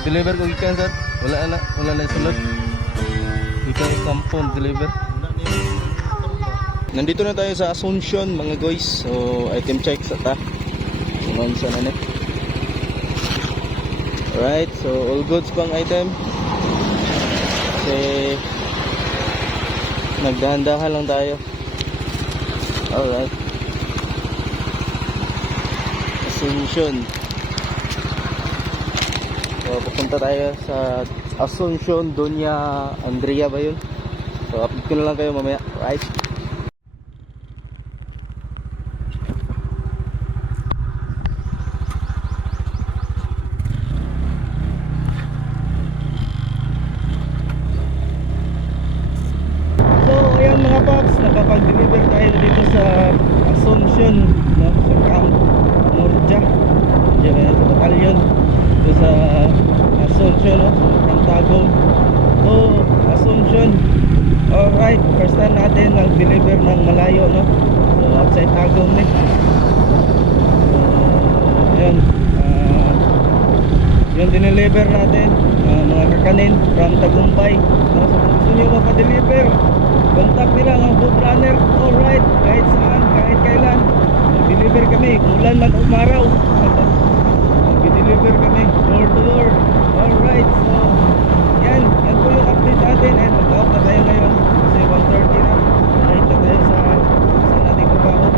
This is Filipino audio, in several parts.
nag-deliver ko gikan sir. Wala na sulod. Gikan kampong deliver. Nandito na tayo sa Asuncion mga guys. So item check sa ta. Suman sa nanet. Alright, so all goods pang item. Kasi nagdahan-dahan lang tayo. Alright. Asuncion. So pupunta tayo sa Asuncion, Doña Andrea ba yun? So update ko na lang kayo mamaya. Right. So ayan mga paps, nakapag-deliver tayo dito sa Asuncion, no? Sa Camp Murja. Diyan na sa batalyon. Dito sa Asuncion, no? Camp Tagum. So Asuncion. Alright, first time natin nag-deliver ng malayo, no? So outside Tagum eh. Ayan, yung dineliver natin, mga kakanin from Tagumpay, no? So kung gusto nyo mapadeliver, contact nila ang food runner. Alright, kahit saan, kahit kailan mag-deliver kami, kung ulan man umaraw mag-deliver kami door to door. Alright, so yan po yung update natin. And mag-off na tayo ngayon kasi 1:30 na. Alright na tayo sa nating trabaho.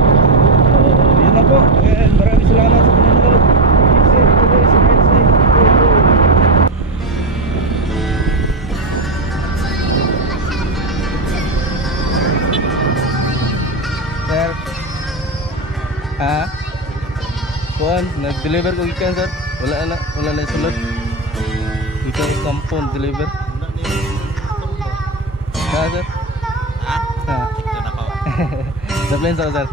So yun na po. And maraming salamat sa panonood. Keep safe today sa right side. Sir, kuan, nag-deliver ko gikan sir. Wala na sulod. Gikan kampong deliver. Sir. Ito na po. Sabihin sa sir.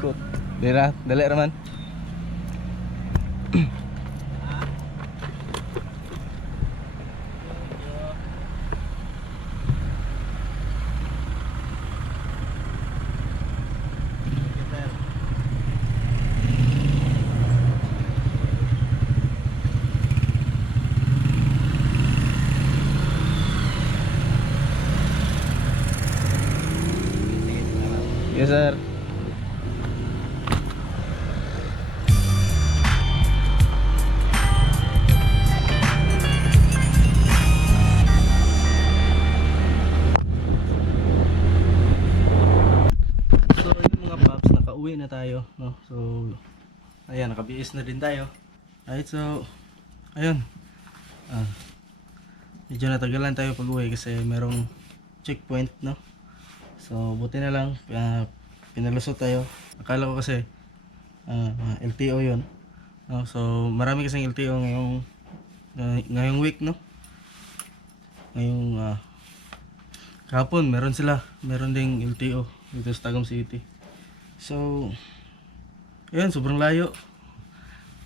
Kut. Dali raman. Yes sir. So yun mga paps, nakauwi na tayo, no? So ayan, nakabiis na din tayo. Alright, so ayun, medyo natagalan tayo pag uwi kasi merong checkpoint, no? So buti na lang pinalusot tayo. Akala ko kasi LTO yun, no? So marami kasing LTO ngayong week, no? Ngayong kahapon meron ding LTO dito sa Tagum City. So ayun, sobrang layo.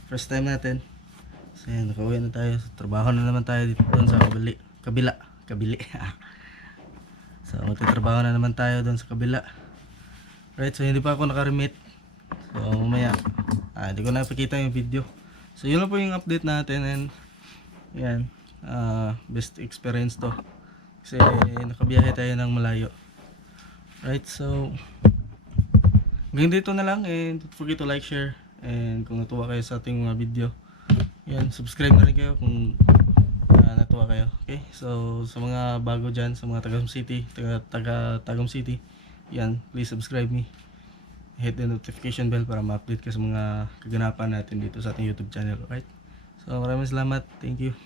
First time natin. So ayan, nakauwi na tayo. So, trabaho na naman tayo dito doon sa kabila. So magtatrabaho na naman tayo doon sa kabila. Right, so hindi pa ako nakaremit. So mamaya hindi ko napakita yung video. So yun lang po yung update natin. And yan, best experience to kasi nakabiyahe tayo ng malayo. Right, so hanggang dito na lang. And don't forget to like, share, and kung natuwa kayo sa ating mga video, yan, subscribe na rin kayo kung natuwa kayo. Okay, so sa mga bago dyan, sa mga Tagum City, taga Tagum City, yan, please subscribe me, hit the notification bell para ma-update ka sa mga kaganapan natin dito sa ating YouTube channel. Right, so maraming salamat, thank you.